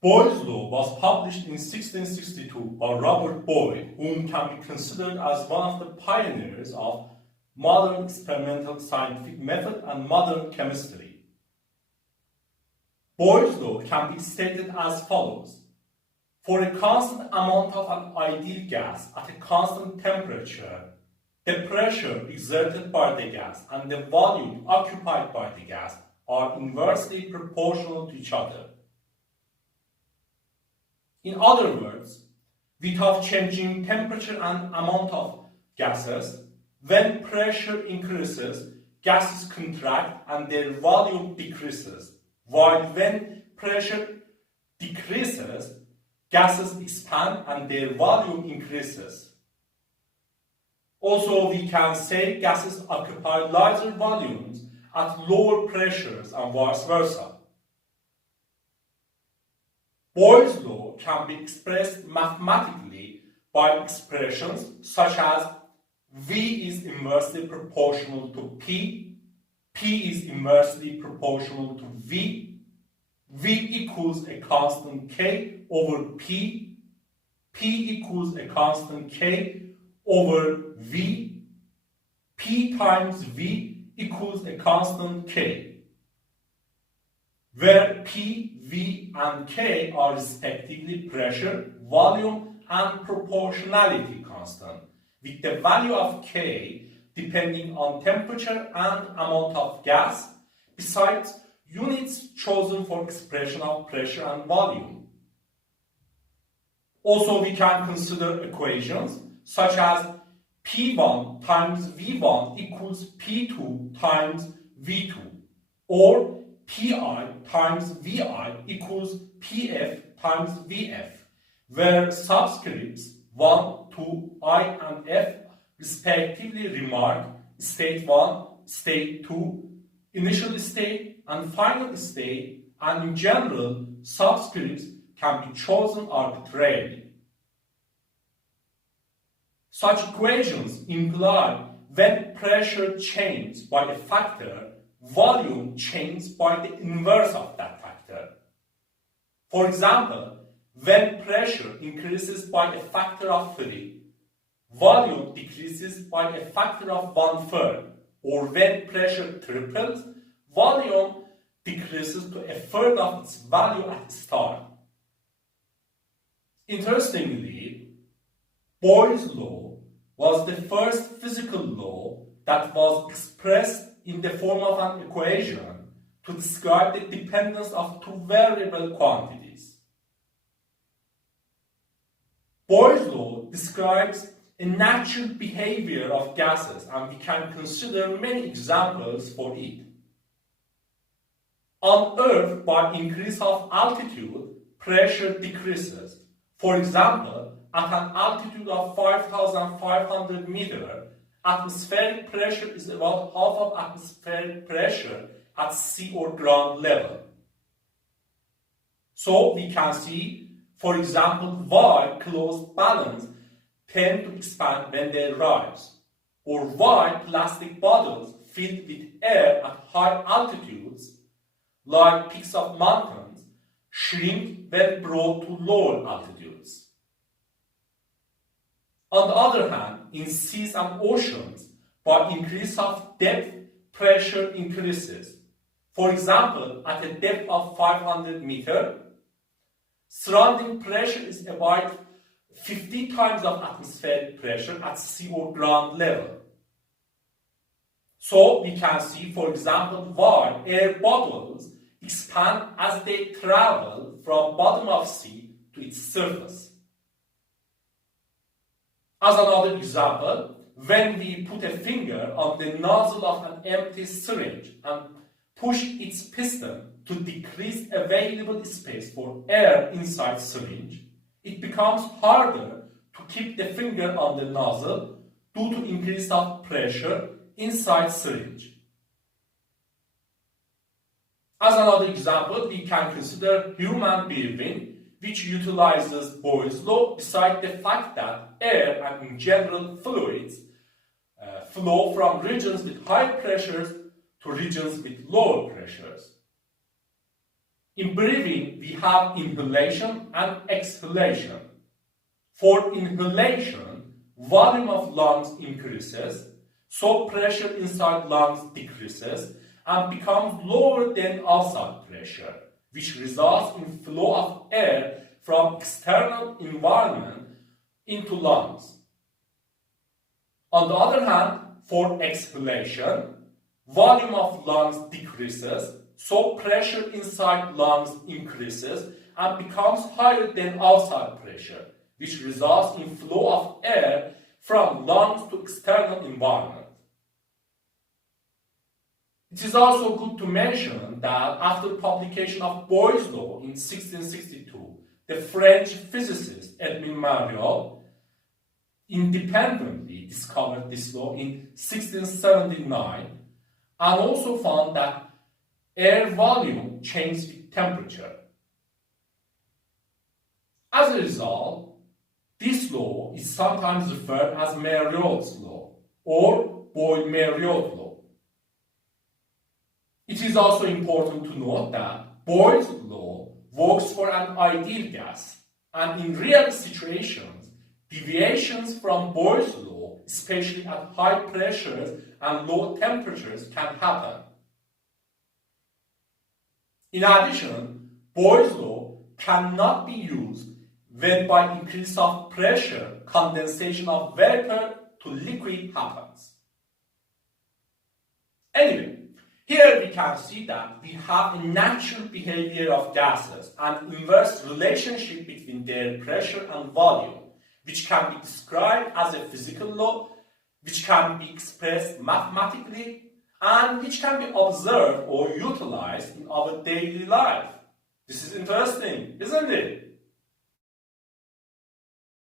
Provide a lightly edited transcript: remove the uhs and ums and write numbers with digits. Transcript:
Boyle's law was published in 1662 by Robert Boyle, whom can be considered as one of the pioneers of modern experimental scientific method and modern chemistry. Boyle's law can be stated as follows. For a constant amount of an ideal gas at a constant temperature, the pressure exerted by the gas and the volume occupied by the gas are inversely proportional to each other. In other words, without changing temperature and amount of gases, when pressure increases, gases contract and their volume decreases, while when pressure decreases, gases expand and their volume increases. Also, we can say gases occupy larger volumes at lower pressures and vice versa. Boyle's law can be expressed mathematically by expressions such as V is inversely proportional to P, P is inversely proportional to V, V equals a constant K over P, P equals a constant K over V, P times V equals a constant K, where P, V, and K are respectively pressure, volume, and proportionality constant, with the value of K depending on temperature and amount of gas, besides units chosen for expression of pressure and volume. Also, we can consider equations such as P1 times V1 equals P2 times V2, or Pi times Vi equals Pf times Vf, where subscripts 1, 2, I, and F respectively remark state 1, state 2, initial state, and final state, and in general, subscripts can be chosen arbitrarily. Such equations imply when pressure changes by a factor, volume changes by the inverse of that factor. For example, when pressure increases by a factor of 3, volume decreases by a factor of 1/3, or when pressure triples, volume decreases to 1/3 of its value at the start. Interestingly, Boyle's law was the first physical law that was expressed in the form of an equation to describe the dependence of two variable quantities. Boyle's law describes a natural behavior of gases, and we can consider many examples for it. On Earth, by increase of altitude, pressure decreases. For example, at an altitude of 5,500 meters, atmospheric pressure is about half of atmospheric pressure at sea or ground level. So we can see, for example, why closed balloons tend to expand when they rise, or why plastic bottles filled with air at high altitudes, like peaks of mountains, shrink when brought to lower altitudes. On the other hand, in seas and oceans, by increase of depth, pressure increases. For example, at a depth of 500 meters, surrounding pressure is about 50 times of atmospheric pressure at sea or ground level. So we can see, for example, why air bubbles expand as they travel from bottom of sea to its surface. As another example, when we put a finger on the nozzle of an empty syringe and push its piston to decrease available space for air inside syringe, it becomes harder to keep the finger on the nozzle due to increase of pressure inside syringe. As another example, we can consider human breathing, which utilizes Boyle's law, beside the fact that air and in general fluids flow from regions with high pressures to regions with lower pressures. In breathing, we have inhalation and exhalation. For inhalation, volume of lungs increases, so pressure inside lungs decreases and becomes lower than outside pressure, which results in flow of air from external environment into lungs. On the other hand, for exhalation, volume of lungs decreases, so pressure inside lungs increases and becomes higher than outside pressure, which results in flow of air from lungs to external environment. It is also good to mention that after publication of Boyle's law in 1662, the French physicist Edmond Mariotte independently discovered this law in 1679 and also found that air volume changed with temperature. As a result, this law is sometimes referred as Mariotte's law or Boyle-Mariotte law. It is also important to note that Boyle's law works for an ideal gas, and in real situations, deviations from Boyle's law, especially at high pressures and low temperatures, can happen. In addition, Boyle's law cannot be used when by increase of pressure, condensation of vapor to liquid happens. Anyway, here we can see that we have a natural behavior of gases and inverse relationship between their pressure and volume, which can be described as a physical law, which can be expressed mathematically, and which can be observed or utilized in our daily life. This is interesting, isn't it?